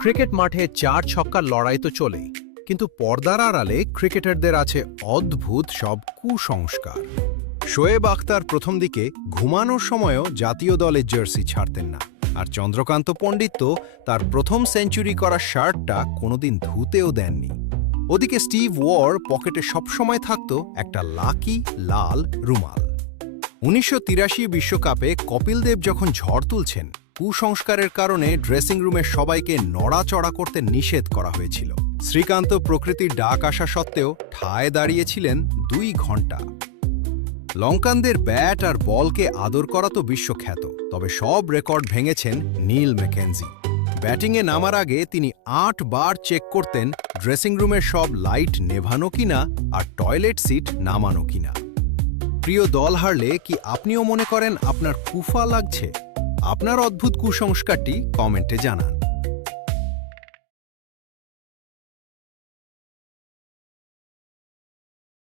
Cricket মাঠে ৪ ছক্কার লড়াই তো চলেই, কিন্তু পর্দার আড়ালে ক্রিকেটারদের আছে অদ্ভুত সব কুসংস্কার। শোয়েব আখতার প্রথম দিকে ঘুমানোর সময়ও জাতীয় দলের জার্সি ছাড়তেন না, আর চন্দ্রকান্ত পণ্ডিত তো তার প্রথম সেঞ্চুরি করা শার্টটা কোনোদিন ধুতেও দেননি। ওদিকে স্টিভ ওয়ার পকেটে সবসময় থাকত একটা লাকি লাল রুমাল। ১৯৮৩ বিশ্বকাপে কপিল দেব যখন ঝড় তুলছেন, কুসংস্কারের কারণে ড্রেসিং রুমের সবাইকে নড়াচড়া করতে নিষেধ করা হয়েছিল। শ্রীকান্ত প্রকৃতির ডাক আসা সত্ত্বেও ঠায় দাঁড়িয়েছিলেন ২ ঘন্টা। লঙ্কানদের ব্যাট আর বলকে আদর করা তো বিশ্বখ্যাত, তবে সব রেকর্ড ভেঙেছেন নীল ম্যাকেনজি। ব্যাটিংয়ে নামার আগে তিনি ৮ বার চেক করতেন ড্রেসিং রুমের সব লাইট নেভানো কিনা আর টয়লেট সিট নামানো কিনা। প্রিয় দল হারলে কি আপনিও মনে করেন আপনার কুফা লাগছে? আপনার অদ্ভুত কুসংস্কারটি কমেন্টে জানান।